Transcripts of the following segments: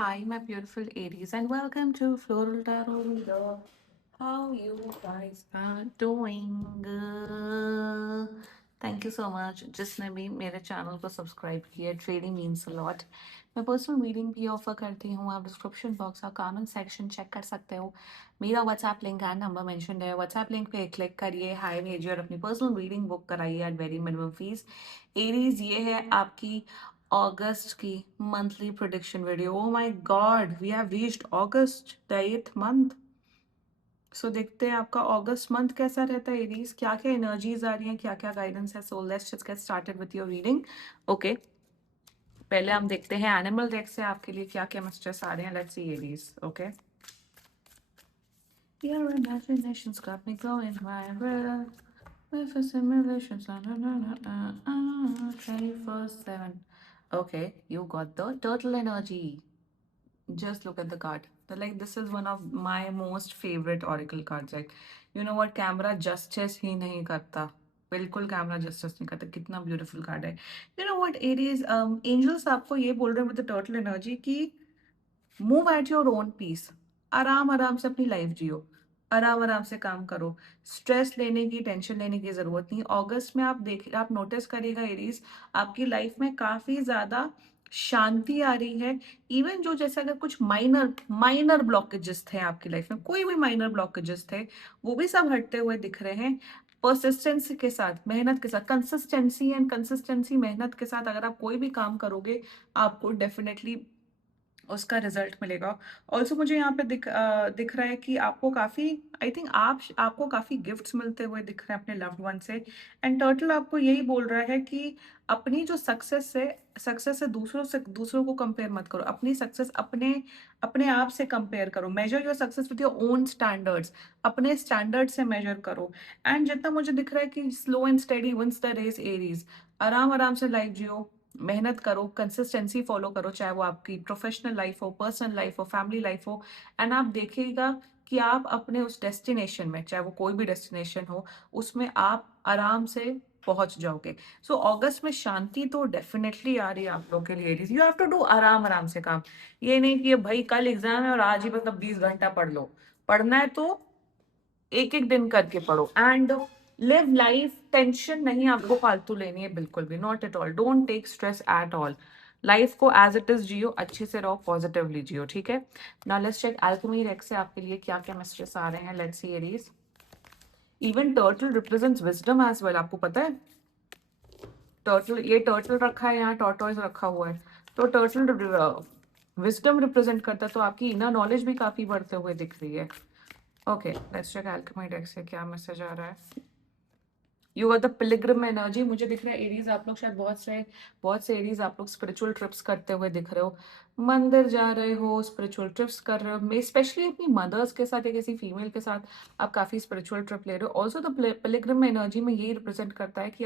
Hi, my beautiful Aries, and welcome to Floral Tarot Reader. How you guys are doing? Thank you so much. जिसने भी मेरे channel को subscribe किया, it really means a lot. मैं personal reading भी offer करती हूँ. आप डिस्क्रिप्शन बॉक्स और कमेंट सेक्शन चेक कर सकते हो. मेरा WhatsApp link and number mention है. व्हाट्सएप लिंक पे क्लिक करिए, हाय भेजिए और अपनी पर्सनल रीडिंग बुक कराइए at very minimum fees. Aries, ये है आपकी अगस्त की monthly prediction video. Oh my God, we have reached August, the 8th month. So देखते हैं आपका अगस्त मंथ कैसा रहता है एरीज, क्या क्या एनर्जीज आ रही हैं, क्या क्या गाइडेंस है. So let's just get started with your reading. Okay, पहले हम देखते हैं एनिमल डेक से आपके लिए क्या क्या मैसेजेस आ रहे हैं. Let's see Aries. Okay, your imagination's got me going viral with a simulations 24/7. Okay, you got the turtle energy. Just look at the card. Like, this is one of my most favorite oracle cards. Like, you know what, camera justice ही नहीं करता. बिल्कुल camera justice नहीं करता. कितना beautiful card है. You know what Aries, angels आपको ये बोल रहे हैं विद द टर्टल एनर्जी कि move at your own pace. आराम आराम से अपनी लाइफ जियो, आराम आराम से काम करो. स्ट्रेस लेने की, टेंशन लेने की जरूरत नहीं. अगस्त में आप नोटिस करिएगा एरीज, आपकी लाइफ में काफी ज्यादा शांति आ रही है. इवन जो जैसे अगर कुछ माइनर माइनर ब्लॉकेजेस थे आपकी लाइफ में, कोई भी माइनर ब्लॉकेजेस थे, वो भी सब हटते हुए दिख रहे हैं. परसिस्टेंसी के साथ, मेहनत के साथ, कंसिस्टेंसी मेहनत के साथ अगर आप कोई भी काम करोगे, आपको डेफिनेटली उसका रिजल्ट मिलेगा. ऑल्सो मुझे यहाँ पे दिख रहा है कि आपको काफ़ी, आई थिंक आपको काफ़ी गिफ्ट्स मिलते हुए दिख रहे हैं अपने लव्ड वन से. एंड टर्टल आपको यही बोल रहा है कि अपनी जो सक्सेस से दूसरों को कंपेयर मत करो. अपनी सक्सेस अपने अपने आप से कंपेयर करो. Measure your success with your own standards. अपने स्टैंडर्ड से मेजर करो. एंड जितना मुझे दिख रहा है कि slow and steady wins the race Aries. आराम आराम से लाइफ जियो, मेहनत करो, कंसिस्टेंसी फॉलो करो, चाहे वो आपकी प्रोफेशनल लाइफ हो, पर्सनल लाइफ हो, फैमिली लाइफ हो. एंड आप देखिएगा कि आप अपने उस डेस्टिनेशन में, चाहे वो कोई भी डेस्टिनेशन हो, उसमें आप आराम से पहुंच जाओगे. सो अगस्त में शांति तो डेफिनेटली आ रही है आप लोग के लिए. यू हैव टू डू आराम आराम से काम. ये नहीं कि भाई कल एग्जाम है और आज ही मतलब 20 घंटा पढ़ लो. पढ़ना है तो एक एक दिन करके पढ़ो. And live life. टेंशन नहीं आपको फालतू लेनी है बिल्कुल भी. Not at all. Don't take stress at all. Life को एज इट इज जियो, अच्छे से रहो, पॉजिटिवली जियो. ठीक है. Now let's check alchemy deck से आपके लिए क्या क्या मैसेजेस आ रहे हैं. Let's see Aries. Even turtle represents wisdom as well. आपको पता है टर्टल, ये टर्टल रखा है यहाँ, टॉर्टोइज रखा हुआ है, तो टर्टल विजडम रिप्रेजेंट करता है. तो आपकी इनर नॉलेज भी काफी बढ़ते हुए दिख रही है. Okay, let's check alchemy deck से क्या मैसेज आ रहा है. You are the pilgrim energy. मुझे दिख रहा है एरीज, आप लोग शायद बहुत से एरीज आप लोग स्पिरिचुअल ट्रिप्स करते हुए दिख रहे हो. मंदिर जा रहे हो, स्पिरिचुअल ट्रिप्स कर रहे हो, स्पेशली अपनी मदर्स के साथ या किसी फीमेल के साथ आप काफी स्पिरिचुअल ट्रिप ले रहे हो. ऑल्सो द पिलग्रिम एनर्जी में यही रिप्रेजेंट करता है कि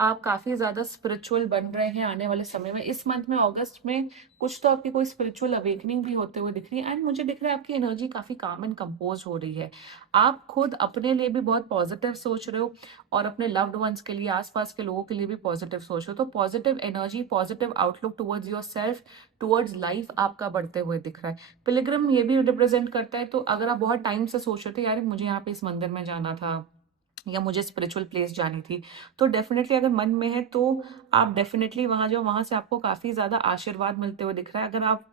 आप काफी ज्यादा स्पिरिचुअल बन रहे हैं आने वाले समय में. इस मंथ में, अगस्त में, कुछ तो आपकी कोई स्पिरिचुअल अवेकनिंग भी होते हुए दिख रही है. एंड मुझे दिख रहा है आपकी एनर्जी काफी काम एंड कंपोज हो रही है. आप खुद अपने लिए भी बहुत पॉजिटिव सोच रहे हो और अपने लव्ड वंस के लिए, आसपास के लोगों के लिए भी पॉजिटिव सोचो. तो positive energy, positive outlook towards your self, towards life आपका बढ़ते हुए दिख रहा है. पिलग्रिम ये भी रिप्रेजेंट करता है. तो अगर आप बहुत टाइम से सोच रहे थे यार मुझे यहाँ पे इस मंदिर में जाना था या मुझे स्पिरिचुअल प्लेस जानी थी, तो डेफिनेटली अगर मन में है तो आप डेफिनेटली वहां जाओ. वहां से आपको काफी ज्यादा आशीर्वाद मिलते हुए दिख रहा है. अगर आप,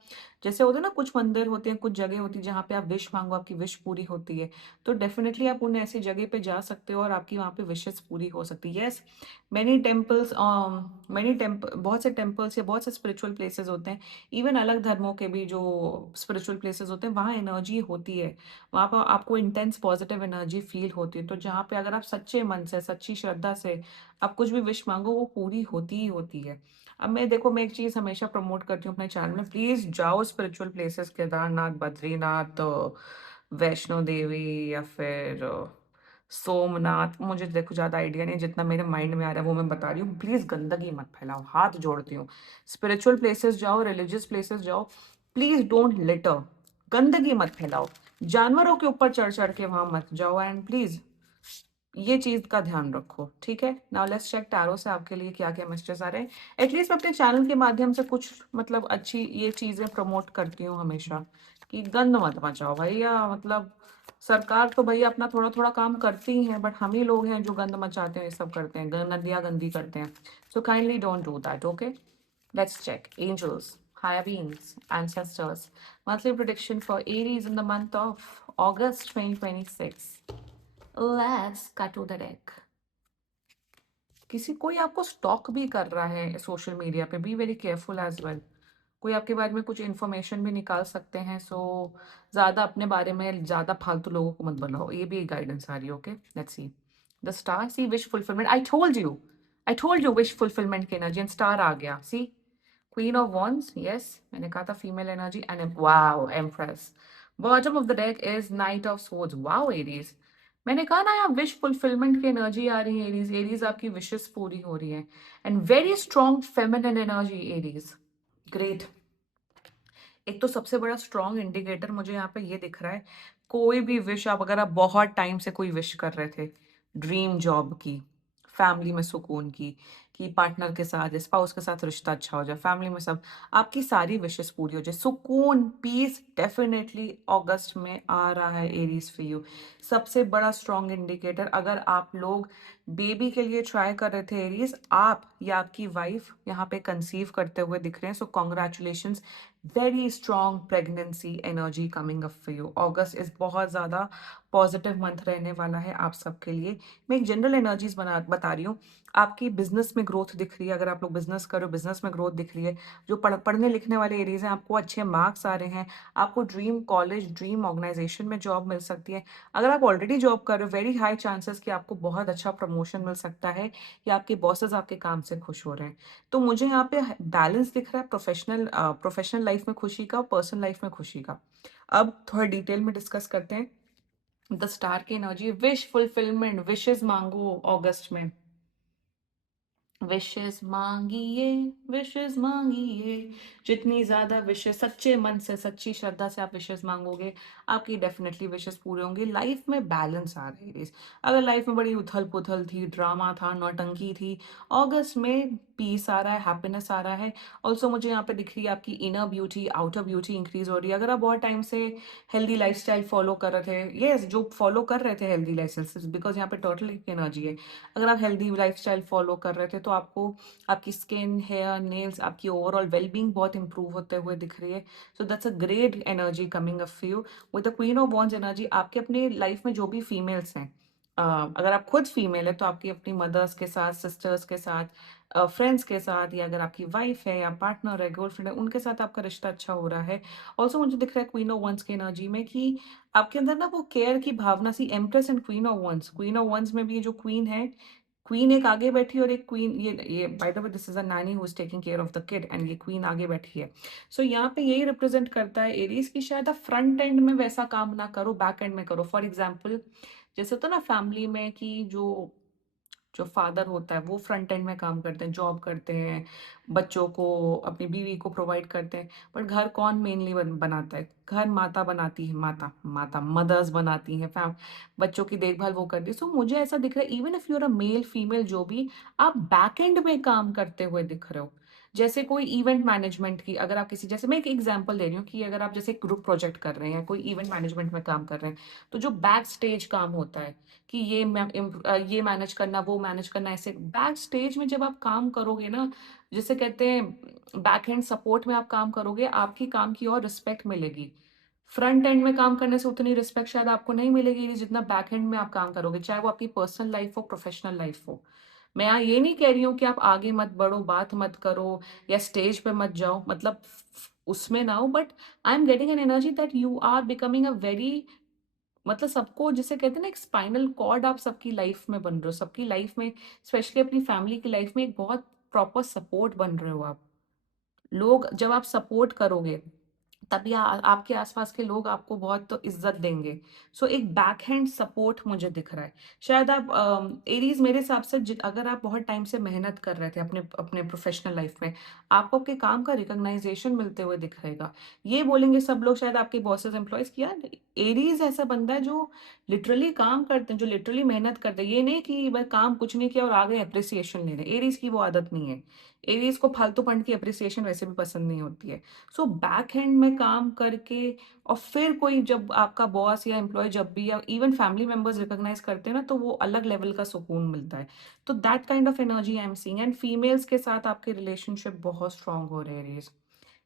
जैसे होते हैं ना, कुछ मंदिर होते हैं, कुछ जगह होती है जहाँ पे आप विश मांगो, आपकी विश पूरी होती है. तो डेफिनेटली आप उन ऐसी जगह पे जा सकते हो और आपकी वहाँ पे विशेस पूरी हो सकती है. यस, मैनी टेम्पल बहुत से टेम्पल्स या बहुत से स्पिरिचुअल प्लेसेस होते हैं. इवन अलग धर्मों के भी जो स्पिरिचुअल प्लेसेस होते हैं, वहाँ एनर्जी होती है. वहाँ पर आपको इंटेंस पॉजिटिव एनर्जी फील होती है. तो जहाँ पे अगर आप सच्चे मन से, सच्ची श्रद्धा से आप कुछ भी विश मांगो, वो पूरी होती ही होती है. अब मैं एक चीज हमेशा प्रमोट करती हूँ अपने चैनल में, प्लीज जाओ स्पिरिचुअल प्लेसेस, केदारनाथ, बद्रीनाथ, वैष्णो देवी या फिर सोमनाथ. मुझे देखो ज्यादा आइडिया नहीं, जितना मेरे माइंड में आ रहा है वो मैं बता रही हूँ. प्लीज गंदगी मत फैलाओ, हाथ जोड़ती हूँ. स्पिरिचुअल प्लेसेस जाओ, रिलीजियस प्लेसेस जाओ, प्लीज डोंट लिटर. गंदगी मत फैलाओ. जानवरों के ऊपर चढ़ चढ़ के वहां मत जाओ. एंड प्लीज ये चीज का ध्यान रखो, ठीक है। नाउ लेट्स चेक टैरो से आपके लिए क्या क्या मैसेजेस आ रहे हैं। एटलीस्ट मैं अपने चैनल के माध्यम से कुछ मतलब अच्छी ये चीजें प्रमोट करती हूँ हमेशा, कि गंद मत मचाओ भैया। मतलब सरकार तो भैया अपना थोड़ा थोड़ा काम करती ही है, बट हम ही लोग हैं जो गंद मचाते हैं, ये सब करते हैं, नदियाँ गंदी करते हैं। So kindly don't do that, okay. Let's check angels, higher beings, ancestors, monthly prediction for Aries in the month of August 2026. Let's cut to the deck. किसी कोई आपको स्टॉक भी कर रहा है सोशल मीडिया पे, be very careful as well. कोई आपके बारे में कुछ इन्फॉर्मेशन भी निकाल सकते हैं, सो ज़्यादा अपने बारे में ज़्यादा फालतू लोगों को मत बनाओ, ये भी गाइडेंस आ रही है, okay. Let's see the star, see wish fulfilment, I told you wish fulfilment की एनर्जी, एंड स्टार आ गया, see queen of wands, yes मैंने कहा था female energy, and wow empress. Bottom of the deck is knight of swords, wow Aries. मैंने कहा ना यहाँ विश फुलफिलमेंट की एनर्जी आ रही है एरीज, एरीज आपकी विशेस पूरी हो रही है, and very strong feminine energy Aries, great. एक तो सबसे बड़ा स्ट्रॉन्ग इंडिकेटर मुझे यहाँ पे ये दिख रहा है, कोई भी विश आप, अगर आप बहुत टाइम से कोई विश कर रहे थे, ड्रीम जॉब की, फैमिली में सुकून की, कि पार्टनर के साथ, स्पाउस के साथ रिश्ता अच्छा हो जाए, फैमिली में सब आपकी सारी विशेस पूरी हो जाए, सुकून पीस डेफिनेटली अगस्त में आ रहा है एरीज फॉर यू। सबसे बड़ा स्ट्रॉन्ग इंडिकेटर, अगर आप लोग बेबी के लिए ट्राई कर रहे थे एरीज, आप या आपकी वाइफ यहाँ पे कंसीव करते हुए दिख रहे हैं, so congratulation. Very strong pregnancy energy coming up for you. अगस्त इस बहुत ज़्यादा पॉजिटिव मंथ रहने वाला है आप सबके लिए। मैं एक जनरल एनर्जीज बता रही हूँ। आपकी बिजनेस में ग्रोथ दिख रही है, अगर आप लोग बिजनेस करो बिजनेस में ग्रोथ दिख रही है। जो पढ़ने लिखने वाले एरियाज हैं, आपको अच्छे मार्क्स आ रहे हैं, आपको ड्रीम कॉलेज ड्रीम ऑर्गेनाइजेशन में जॉब मिल सकती है। अगर आप ऑलरेडी जॉब कर रहे हो, वेरी हाई चांसेस कि आपको बहुत अच्छा प्रमोशन मिल सकता है, या आपके बॉसेस आपके काम से खुश हो रहे हैं। तो मुझे यहाँ पे बैलेंस दिख रहा है, प्रोफेशनल लाइफ में खुशी का, पर्सनल लाइफ में खुशी का। अब थोड़ा डिटेल में डिस्कस करते हैं। द स्टार की एनर्जी, विश फुलफिलमेंट, विशेस मांगो अगस्त में, विशेस मांगिए, विशेस मांगिए। जितनी ज्यादा विशेस सच्चे मन से सच्ची श्रद्धा से आप विशेस मांगोगे, आपकी डेफिनेटली विशेस पूरे होंगे। लाइफ में बैलेंस आ रही है इस, अगर लाइफ में बड़ी उथल पुथल थी, ड्रामा था, नौटंकी थी, अगस्त में पीस आ रहा है, हैप्पीनेस आ रहा है। ऑल्सो मुझे यहाँ पे दिख रही है आपकी inner beauty outer beauty increase हो रही है। अगर आप बहुत टाइम से हेल्दी लाइफस्टाइल फॉलो कर रहे थे, यस जो फॉलो कर रहे थे हेल्दी लाइफस्टाइल, बिकॉज यहाँ पे टोटल एनर्जी है। अगर आप हेल्दी लाइफस्टाइल फॉलो कर रहे थे, तो आपको आपकी स्किन, हेयर, नेल्स, आपकी ओवरऑल वेलबींग बहुत इंप्रूव होते हुए दिख रही है। So that's a great energy coming up for you with the queen of wands energy. आपके अपने लाइफ में जो भी फीमेल्स हैं, अगर आप खुद फीमेल है तो आपकी अपनी मदर्स के साथ, सिस्टर्स के साथ, फ्रेंड्स के साथ, या अगर आपकी वाइफ है या पार्टनर है, गर्लफ्रेंड है, उनके साथ आपका रिश्ता अच्छा हो रहा है। ऑल्सो मुझे दिख रहा है क्वीन ऑफ वंस की एनर्जी में कि आपके अंदर ना वो केयर की भावना सी, empress and queen of wands, queen of wands में भी ये जो क्वीन है, क्वीन एक आगे बैठी है, और एक क्वीन, ये by the way this is a नानी who is taking care of the kid, and ये क्वीन आगे बैठी है। सो यहाँ पे यही रिप्रेजेंट करता है एरीज की, शायद आप फ्रंट एंड में वैसा काम ना करो, बैक एंड में करो। फॉर एग्जाम्पल, जैसे होता है ना फैमिली में कि जो जो फादर होता है वो फ्रंट एंड में काम करते हैं, जॉब करते हैं, बच्चों को, अपनी बीवी को प्रोवाइड करते हैं, बट घर कौन मेनली बनाता है? घर माता बनाती है, माता माता मदर्स बनाती हैं, फैम बच्चों की देखभाल वो करती है। सो मुझे ऐसा दिख रहा है, even if you're a male female जो भी, आप बैक एंड में काम करते हुए दिख रहे हो। जैसे कोई इवेंट मैनेजमेंट की, अगर आप किसी, जैसे मैं एक एग्जांपल दे रही हूँ, कि अगर आप जैसे ग्रुप प्रोजेक्ट कर रहे हैं, कोई इवेंट मैनेजमेंट में काम कर रहे हैं, तो जो बैक स्टेज काम होता है, कि ये मैनेज करना, वो मैनेज करना, ऐसे बैक स्टेज में जब आप काम करोगे ना, जिसे कहते हैं बैक एंड सपोर्ट में आप काम करोगे, आपकी काम की और रिस्पेक्ट मिलेगी। फ्रंट एंड में काम करने से उतनी रिस्पेक्ट शायद आपको नहीं मिलेगी जितना बैक एंड में आप काम करोगे, चाहे वो आपकी पर्सनल लाइफ हो, प्रोफेशनल लाइफ हो। मैं यहाँ ये नहीं कह रही हूँ कि आप आगे मत बढ़ो, बात मत करो, या स्टेज पे मत जाओ, मतलब उसमें ना हो, but I am getting an energy that you are becoming a very, मतलब सबको जिसे कहते हैं ना, एक स्पाइनल कॉर्ड आप सबकी लाइफ में बन रहे हो, सबकी लाइफ में, स्पेशली अपनी फैमिली की लाइफ में एक बहुत प्रॉपर सपोर्ट बन रहे हो आप। लोग जब आप सपोर्ट करोगे, तभी आपके आसपास के लोग आपको बहुत तो इज्जत देंगे। सो एक बैकहैंड सपोर्ट मुझे दिख रहा है। शायद आप एरीज मेरे हिसाब से अगर आप बहुत टाइम से मेहनत कर रहे थे अपने अपने प्रोफेशनल लाइफ में, आपको आपके काम का रिकॉग्नाइजेशन मिलते हुए दिखेगा। ये बोलेंगे सब लोग, शायद आपके बॉसेस एम्प्लॉयज, किया एरीज ऐसा बंदा है जो लिटरली काम करते हैं, जो लिटरली मेहनत करते हैं। ये नहीं कि बस काम कुछ नहीं किया और आगे अप्रिसिएशन ले रहे, एरीज की वो आदत नहीं है। एरीज को फालतू फंड की अप्रिसिएशन वैसे भी पसंद नहीं होती है। सो बैक एंड में काम करके और फिर कोई जब आपका बॉस या एम्प्लॉय जब भी या इवन फैमिली मेंबर्स रिकॉग्नाइज करते हैं ना, तो वो अलग लेवल का सुकून मिलता है। तो that kind of energy I am seeing. And females के साथ आपके रिलेशनशिप बहुत स्ट्रांग हो रहे हैं।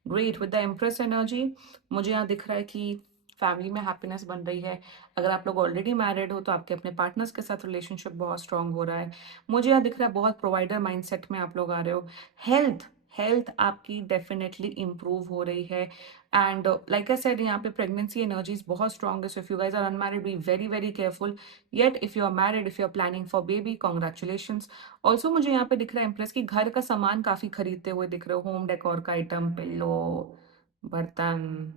Great with the empress energy. मुझे यहाँ दिख रहा है कि फैमिली में हैप्पीनेस बन रही है। अगर आप लोग ऑलरेडी मैरिड हो तो आपके अपने पार्टनर्स के साथ रिलेशनशिप बहुत स्ट्रांग हो रहा है। मुझे यहाँ दिख रहा है बहुत प्रोवाइडर माइंडसेट में आप लोग आ रहे हो। हेल्थ हेल्थ आपकी डेफिनेटली इंप्रूव हो रही है। एंड लाइक आई सेड, यहाँ पे प्रेगनेंसी एनर्जीज बहुत स्ट्रांग है। So if you guys are unmarried, be very very careful. Yet if you are married, if you are planning for baby, congratulation. Also मुझे यहाँ पे दिख रहा है इम्प्रेस की घर का सामान काफी खरीदते हुए दिख रहे हो। होम डेकोर का आइटम, पिल्लो, बर्तन,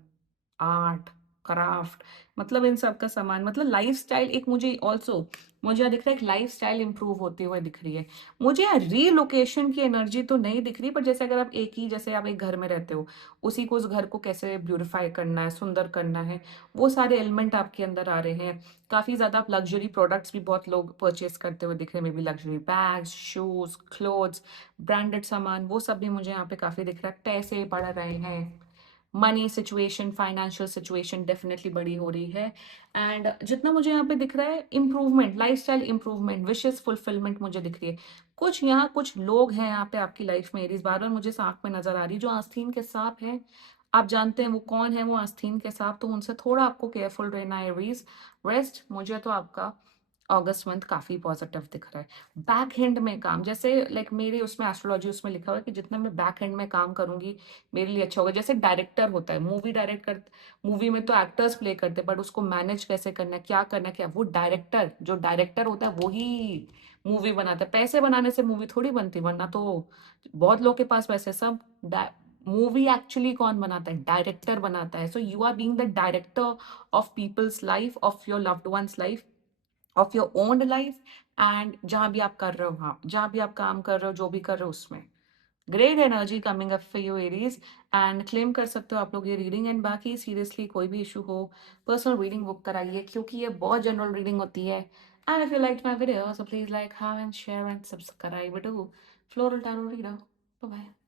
आर्ट, क्राफ्ट, मतलब इन सब का सामान, मतलब लाइफस्टाइल एक मुझे ऑल्सो, मुझे यहाँ दिख रहा है एक लाइफस्टाइल इंप्रूव होते हुए दिख रही है। मुझे यहाँ रीलोकेशन की एनर्जी तो नहीं दिख रही, पर जैसे अगर आप एक ही, जैसे आप एक घर में रहते हो, उसी को, उस घर को कैसे ब्यूटिफाई करना है, सुंदर करना है, वो सारे एलिमेंट आपके अंदर आ रहे हैं। काफी ज्यादा आप लग्जरी प्रोडक्ट्स भी बहुत लोग परचेस करते हुए दिख रहे हैं, may be luxury bags, shoes, clothes, branded सामान, वो सब भी मुझे यहाँ पे काफी दिख रहा है। पैसे बढ़ रहे हैं, money situation, financial situation definitely बड़ी हो रही है। एंड जितना मुझे यहाँ पे दिख रहा है improvement, lifestyle improvement, wishes fulfilment मुझे दिख रही है। कुछ यहाँ कुछ लोग हैं यहाँ पे आपकी लाइफ में, इस बार बार मुझे सांप में नजर आ रही है, जो आस्तीन के सांप हैं। आप जानते हैं वो कौन है, वो आस्तीन के सांप, तो उनसे थोड़ा आपको केयरफुल रहना है एरीज। रेस्ट, मुझे तो आपका अगस्त मंथ काफी पॉजिटिव दिख रहा है। बैक हैंड में काम, जैसे लाइक मेरे उसमें एस्ट्रोलॉजी उसमें लिखा हुआ है कि जितना मैं बैक हैंड में काम करूंगी मेरे लिए अच्छा होगा। जैसे डायरेक्टर होता है, मूवी डायरेक्ट कर, मूवी में तो एक्टर्स प्ले करते हैं, बट उसको मैनेज कैसे करना है, क्या करना है, क्या, वो डायरेक्टर, जो डायरेक्टर होता है वही मूवी बनाता है। पैसे बनाने से मूवी थोड़ी बनती, वरना तो बहुत लोग के पास पैसे सब। मूवी एक्चुअली कौन बनाता है? डायरेक्टर बनाता है। So you are being the director of people's life, of your loved ones life, of your own life. And जहां भी आप कर रहे हो, हाँ, जहां भी आप काम कर रहे हो, जो भी कर रहे हो उसमें great energy coming up for you Aries. And claim कर सकते हो आप लोग ये रीडिंग। एंड बाकी सीरियसली कोई भी इशू हो, पर्सनल रीडिंग बुक कराइए, क्योंकि ये बहुत जनरल रीडिंग होती है। And if you like my video, so please like, how and share and subscribe to floral tarot reader. Bye bye.